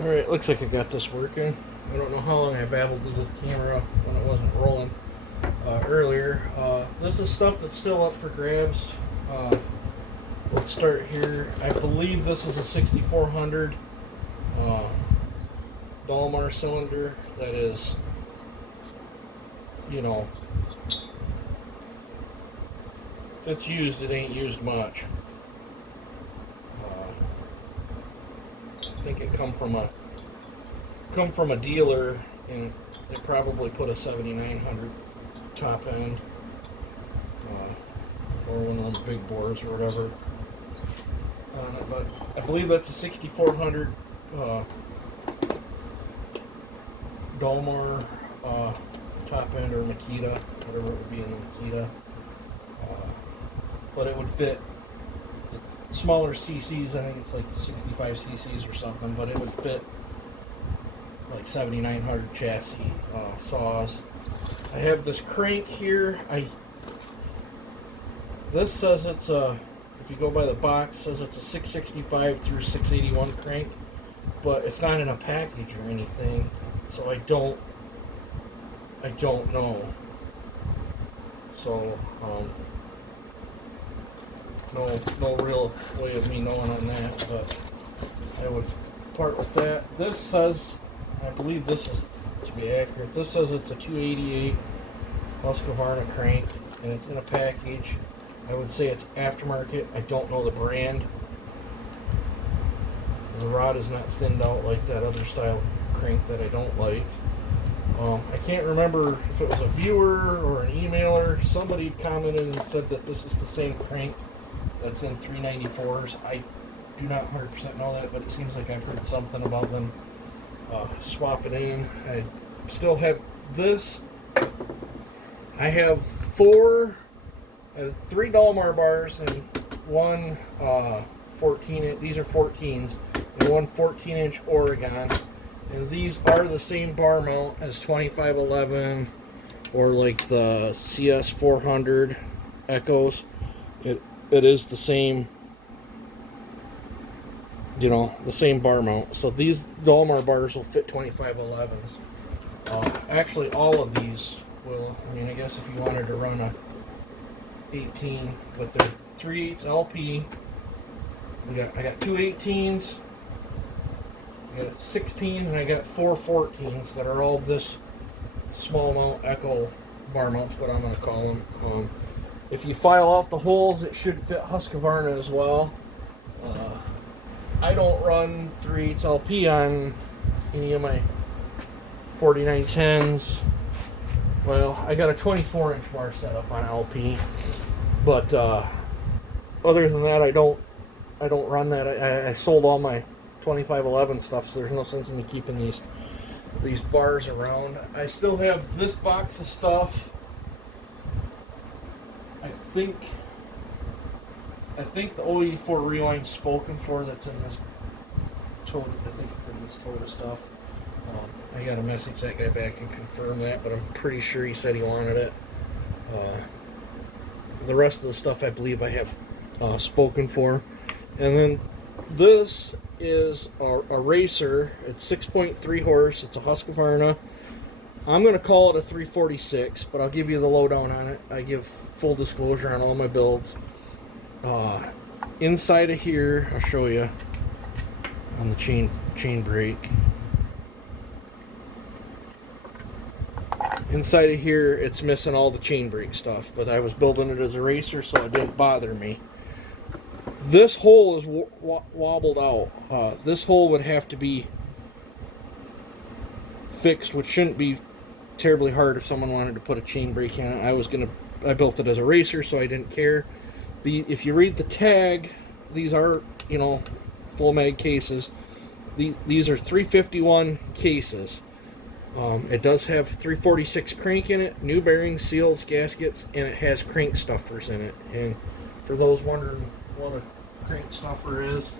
Alright, looks like I got this working. I don't know how long I babbled to the camera when it wasn't rolling earlier. This is stuff that's still up for grabs. Let's start here. I believe this is a 6400 Dolmar cylinder that is, you know, if it's used, it ain't used much. I think it come from a dealer, and they probably put a 7900 top end or one of them big bores or whatever on it. But I believe that's a 6400 Dolmar top end or Makita, whatever it would be in the Makita. But it would fit. It's smaller cc's, I think it's like 65 cc's or something, but it would fit like 7900 chassis saws. I have this crank here. This says it's a, if you go by the box, says it's a 665 through 681 crank, but it's not in a package or anything, so I don't know. So no real way of me knowing on that, but I would part with that. This says, I believe this is, to be accurate, this says it's a 288 Husqvarna crank, and it's in a package. I would say it's aftermarket. I don't know the brand. The rod is not thinned out like that other style crank that I don't like. I can't remember if it was a viewer or an emailer. Somebody commented and said that this is the same crank that's in 394s. I do not 100% know that, but it seems like I've heard something about them swapping in. I still have this. I have three Dolmar bars and one 14. These are 14s and one 14-inch Oregon, and these are the same bar mount as 2511 or like the CS 400 Echoes. It is the same, you know, the same bar mount. So these Dolmar bars will fit 2511s. Actually, all of these will. I mean, I guess if you wanted to run a 18, but they're 3/8 LP. I got two 18s, I got 16, and I got four 14s that are all this small mount Echo bar mounts, what I'm going to call them. If you file out the holes, it should fit Husqvarna as well. I don't run 3/8 LP on any of my 4910s. Well, I got a 24-inch bar set up on LP, but other than that, I don't run that. I sold all my 2511 stuff, so there's no sense in me keeping these bars around. I still have this box of stuff. I think the OE4 Rewind's spoken for that's in this Toyota. I think it's in this Toyota stuff. I got to message that guy back and confirm that, but I'm pretty sure he said he wanted it. The rest of the stuff I believe I have spoken for. And then this is a racer. It's 6.3 horse. It's a Husqvarna. I'm going to call it a 346, but I'll give you the lowdown on it. I give full disclosure on all my builds. Inside of here, I'll show you on the chain brake. Inside of here, it's missing all the chain brake stuff, but I was building it as a racer, so it didn't bother me. This hole is wobbled out. This hole would have to be fixed, which shouldn't be terribly hard if someone wanted to put a chain brake in it. I built it as a racer, so I didn't care. If you read the tag, these are, you know, full mag cases. These are 351 cases. It does have 346 crank in it, new bearings, seals, gaskets, and it has crank stuffers in it. And for those wondering what a crank stuffer is,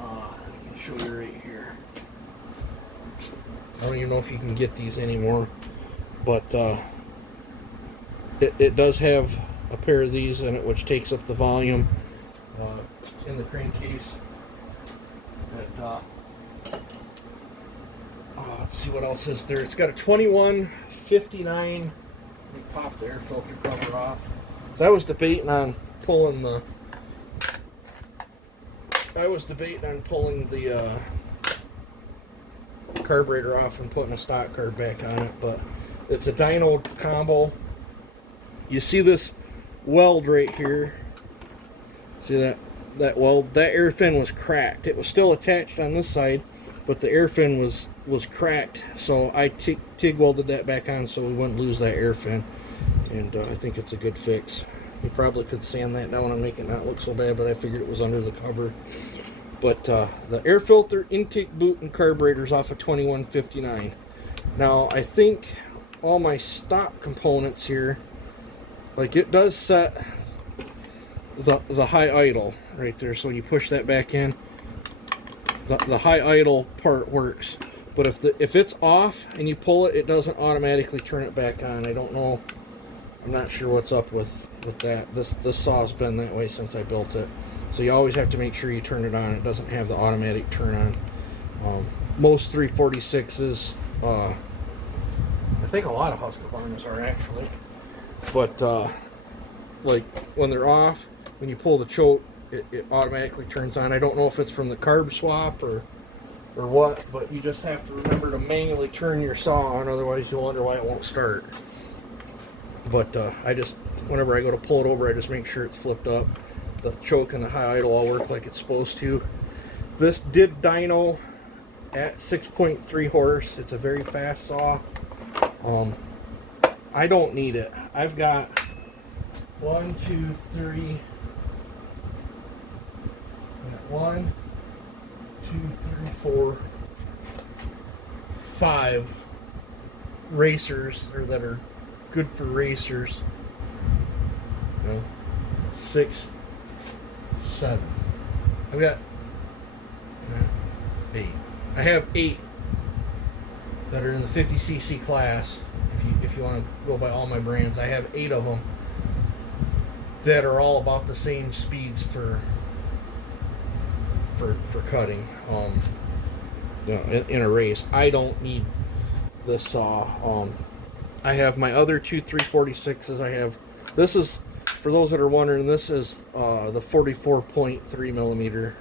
I can show you right here. I don't even know if you can get these anymore, but it does have a pair of these in it, which takes up the volume in the crankcase. Let's see what else is there. It's got a 2159. Let me pop the air filter cover off. So I was debating on pulling the carburetor off and putting a stock carb back on it, but it's a dyno combo. You see this weld right here? See that weld? That air fin was cracked. It was still attached on this side, but the air fin was cracked. So I TIG welded that back on so we wouldn't lose that air fin, and I think it's a good fix. You probably could sand that down and make it not look so bad, but I figured it was under the cover. But the air filter, intake boot, and carburetor's off of 2159. Now I think all my stock components here, like it does set the high idle right there. So when you push that back in, the high idle part works. But if it's off and you pull it, it doesn't automatically turn it back on. I don't know. I'm not sure what's up with that. This saw's been that way since I built it. So you always have to make sure you turn it on. It doesn't have the automatic turn on. Most 346s, I think a lot of Husqvarnas are actually. But like when they're off, when you pull the choke, it automatically turns on. I don't know if it's from the carb swap or what, but you just have to remember to manually turn your saw on, otherwise you'll wonder why it won't start. But I just, whenever I go to pull it over, I just make sure it's flipped up. The choke and the high idle all work like it's supposed to. This did dyno at 6.3 horse. It's a very fast saw. I don't need it. I've got 1, 2, 3. 1, 2, 3, 4, 5 racers that are good for racers. 6, 7. I've got 8. I have 8 that are in the 50cc class. If you want to go by all my brands, I have 8 of them that are all about the same speeds for cutting. In a race, I don't need this saw. I have my other 2 346s. I have, this is, for those that are wondering, this is the 44.3 millimeter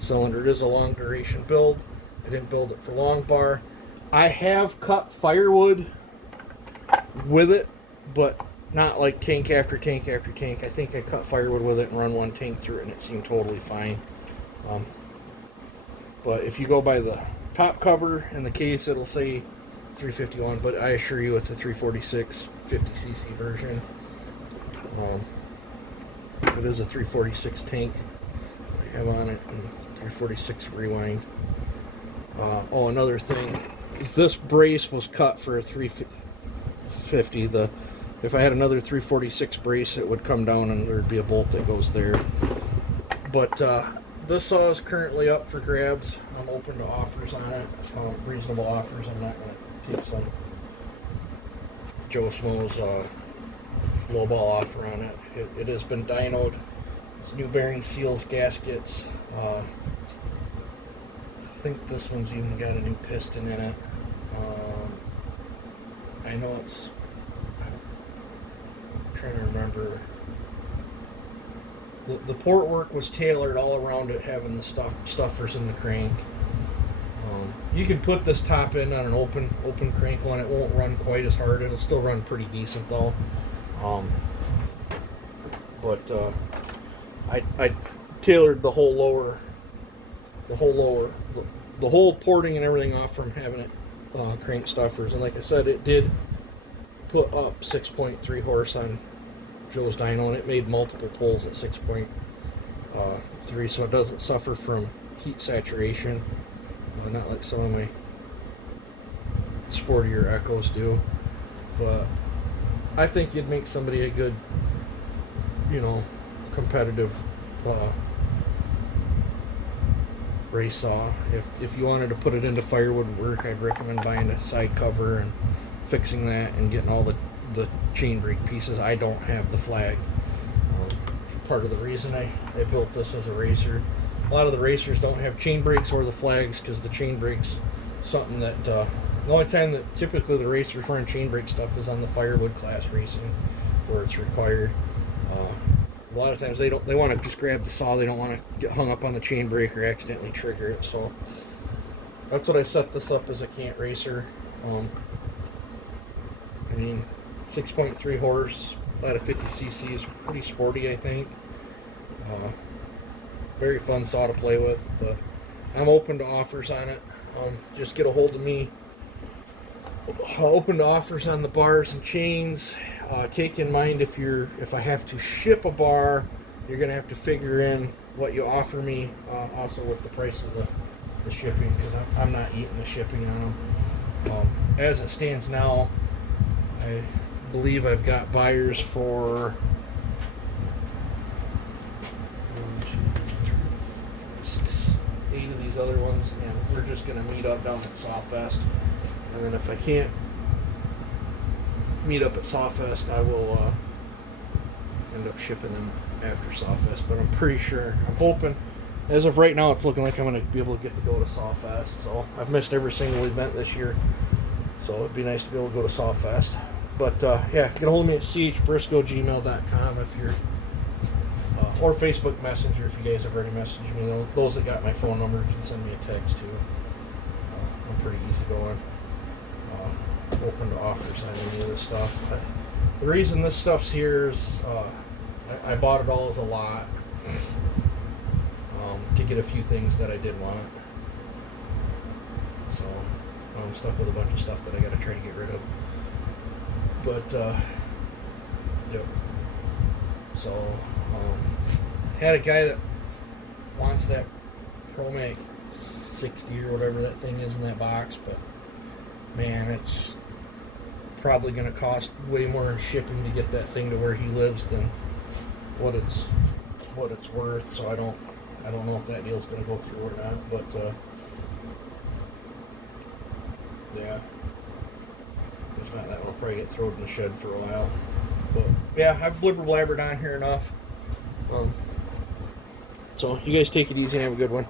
cylinder. It is a long duration build. I didn't build it for long bar. I have cut firewood with it, but not like tank after tank after tank. I think I cut firewood with it and run one tank through it, and it seemed totally fine. But if you go by the top cover and the case, it'll say 351, but I assure you it's a 346 50cc version. It is a 346 tank I have on it, and 346 rewind. Oh, another thing, this brace was cut for a 350. If I had another 346 brace, it would come down and there'd be a bolt that goes there. But this saw is currently up for grabs. I'm open to offers on it, reasonable offers. I'm not going to take some Joe Schmo's lowball offer on it. It has been dynoed. It's new bearing seals, gaskets. I think this one's even got a new piston in it. I know it's, I'm trying to remember. The port work was tailored all around it, having the stuffers in the crank. You can put this top end on an open crank one. It won't run quite as hard. It'll still run pretty decent though. But I tailored the whole porting and everything off from having it crank stuffers. And like I said, it did put up 6.3 horse on Joe's dyno, and it made multiple pulls at 6.3, so it doesn't suffer from heat saturation, not like some of my sportier Echoes do. But I think you'd make somebody a good, competitive race saw. If you wanted to put it into firewood work, I'd recommend buying a side cover and fixing that and getting all the chain brake pieces. I don't have the flag. Part of the reason I built this as a racer. A lot of the racers don't have chain brakes or the flags because the chain brakes something that the only time that typically the racers run chain brake stuff is on the firewood class racing, where it's required. A lot of times they want to just grab the saw. They don't want to get hung up on the chain brake or accidentally trigger it. So that's what I set this up as a cant racer. I mean, 6.3 horse out of 50 cc is pretty sporty, I think. Very fun saw to play with, but I'm open to offers on it. Just get a hold of me. Open to offers on the bars and chains. Take in mind if I have to ship a bar, you're gonna have to figure in what you offer me, also with the price of the shipping, because I'm not eating the shipping on them. As it stands now, I believe I've got buyers for 8 of these other ones, and we're just gonna meet up down at Sawfest. And then if I can't meet up at Sawfest, I will end up shipping them after Sawfest. But I'm pretty sure, I'm hoping, as of right now, it's looking like I'm going to be able to get to go to Sawfest. So I've missed every single event this year, so it'd be nice to be able to go to Sawfest. But yeah, get a hold of me at chbriscoe@gmail.com if you're, or Facebook Messenger if you guys have already messaged me. Those that got my phone number can send me a text too. I'm pretty easygoing. Open to offers on any of this stuff. The reason this stuff's here is I bought it all as a lot to get a few things that I did want. So I'm stuck with a bunch of stuff that I got to try to get rid of. But yep. So had a guy that wants that ProMac 60 or whatever that thing is in that box, but man, it's probably going to cost way more in shipping to get that thing to where he lives than what it's worth. So I don't know if that deal's going to go through or not. But yeah, if not, that will probably get thrown in the shed for a while. But yeah, I've blibber blabbered on here enough. So you guys take it easy and have a good one.